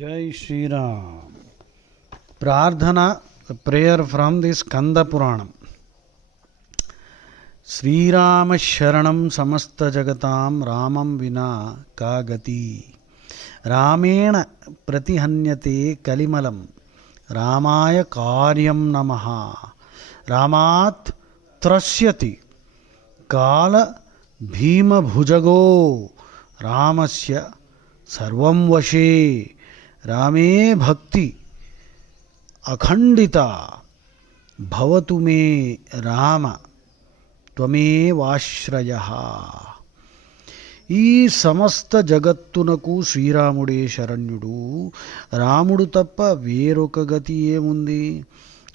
జై శ్రీరామ్. ప్రార్థన, prayer from the Skanda పురాణం. శ్రీరామ శరణం సమస్త జగతాం రామం వినా కా గతి. రామేణ ప్రతిహన్యతే కలిమలం రామాయ కార్యం నమః. రామాత్ త్రస్యతి కాల భీమభుజగో రామస్య సర్వం వశే. రామే భక్తి అఖండిత భవతు మే రామ త్వమేవాశ్రయః. ఈ సమస్త జగత్తునకు శ్రీరాముడే శరణ్యుడు. రాముడు తప్ప వేరొక గతి ఏముంది?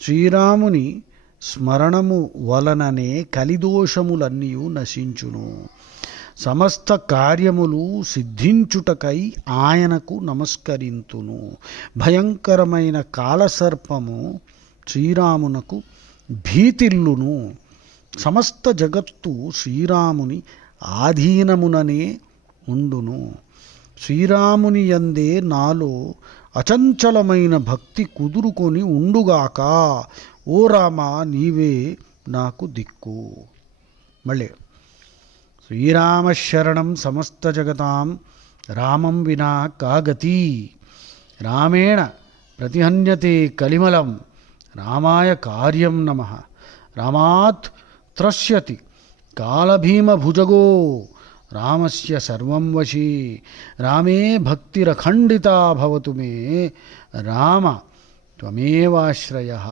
శ్రీరాముని స్మరణము వలననే కలిదోషములన్నీ నశించును. సమస్త కార్యములు సిద్ధించుటకై ఆయనకు నమస్కరింతును. భయంకరమైన కాలసర్పము శ్రీరామునకు భీతిల్లును. సమస్త జగత్తు శ్రీరాముని ఆధీనముననే ఉండును. శ్రీరాముని యందే నాలో అచంచలమైన భక్తి కుదురుకొని ఉండుగాక. ఓ రామా, నీవే నాకు దిక్కు. మళ్ళీ శ్రీరామశరణం సమస్త జగతాం రామం వినా కా గతి. రామేణ ప్రతిహన్యతే కలిమలం రామాయ కార్యం నమః. రామాత్ త్రస్యతి కాలభీమభుజగో రామస్య సర్వం వశీ. రామే భక్తిరఖండితా భవతు మే రామ త్వమేవాశ్రయః.